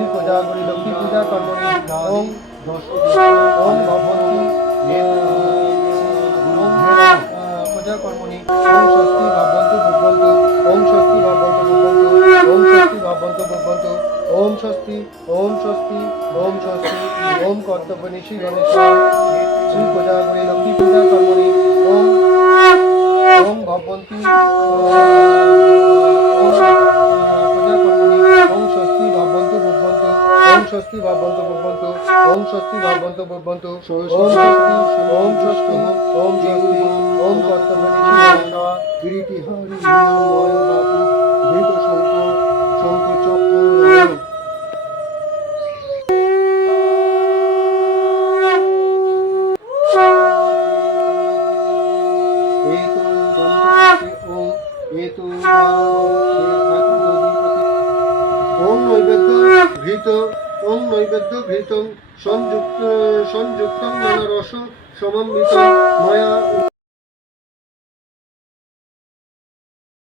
শ্রী পূজা করি লক্ষ্মী পূজা কর্মণি ওম ওম ভবন্তি পূজা কর্মণি ওম স্বস্তি ভবন্তু ভুবন্তু ওম স্বস্তি ভবন্তু ভুবন্তু ওম স্বস্তি ভবন্তু ভুবন্তু ওম স্বস্তি ওম স্বস্তি ওম স্বস্তি ওম কর্তব্যনি শ্রী গণেশ শ্রী পূজা করি লক্ষ্মী পূজা কর্মণি ওম ওম ভবন্তি পূজা কর্মণি ওম স্বস্তি ভবন্তু ভুবন্তু ওম স্বস্তি ভবন্তু ভুবন্তু ওম স্বস্তি ভবন্তু ভুবন্তু ওম স্বস্তি ওম স্বস্তি ওম স্বস্তি ওম কর্তব্যনি শ্রী গণেশ গিরিটিহারি মৃণালয় বাপু ধৃত শঙ্খ শঙ্খ চক্র রায় এতো গন্ধপুষ্পে ওম এতো ওম নৈবেদ্য ঘৃত ওম নৈবেদ্য ঘৃতং সংযুক্তং নানা রস সমন্বিতং ময়া